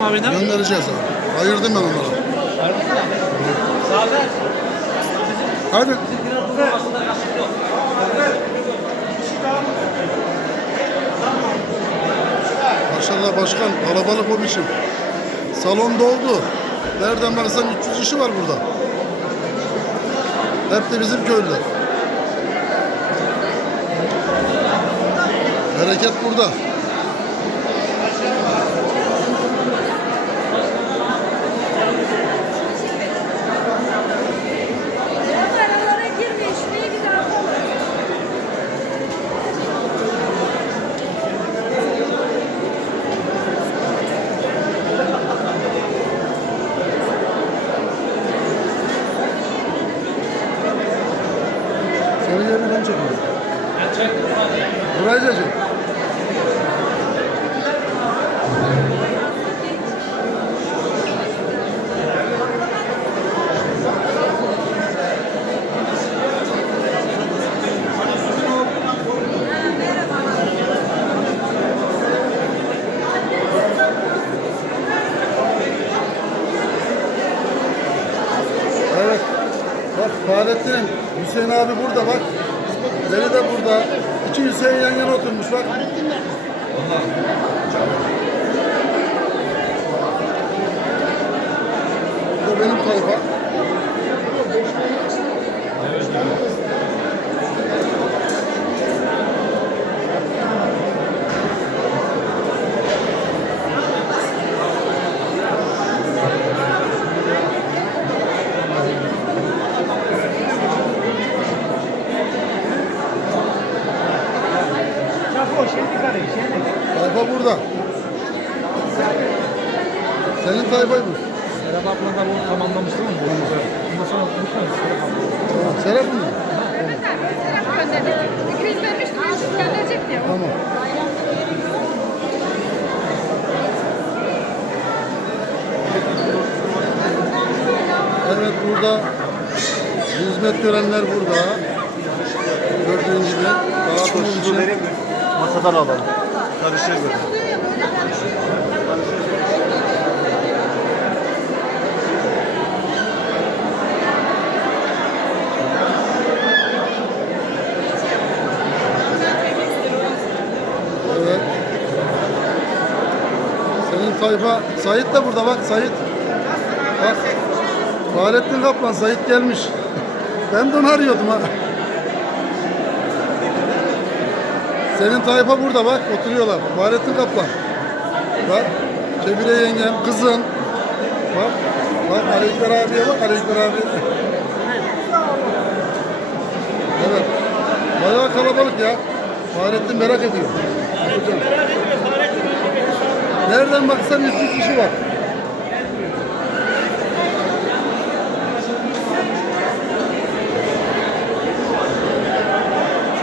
abiden? Göndereceğiz abi. Ayırdım ben onlara. Hadi. Maşallah başkan kalabalık o biçim. Salon doldu. Nereden baksan 300 kişi var burada. Hep de bizim köylüler. Bereket burada. Senin yerine ben çekeyim. Burayı Bak Fahrettin, Hüseyin abi burada bak. Beni de burada. İki Hüseyin yan yana oturmuş bak. Bu da benim tayfa. Tayfa burada. Senin tayfa bu. Serap abla da bunu tamamlamıştı mı? Ondan sonra unutmayın Serap abla. Tamam. Serap mı? Evet abi. Serap gönderecek. 200 vermiştim. 300 gönderecek diyor. Tamam. Evet burada hizmet görenler burada. Gördüğünüz gibi dağıtım için. Masadan alalım. Karışır böyle. Evet. Senin tayfa Sait de burada bak Sait. Bak. Fahrettin Kaplan Sait gelmiş. Ben de onu arıyordum ha. Senin tayfa burada bak oturuyorlar. Fahrettin Kaplan. Bak. Kebire yengem, kızın. Bak. Bak Alekber abiye bak Alekber abi. Evet. Bayağı kalabalık ya. Fahrettin merak ediyor. Nereden baksan 300 kişi var.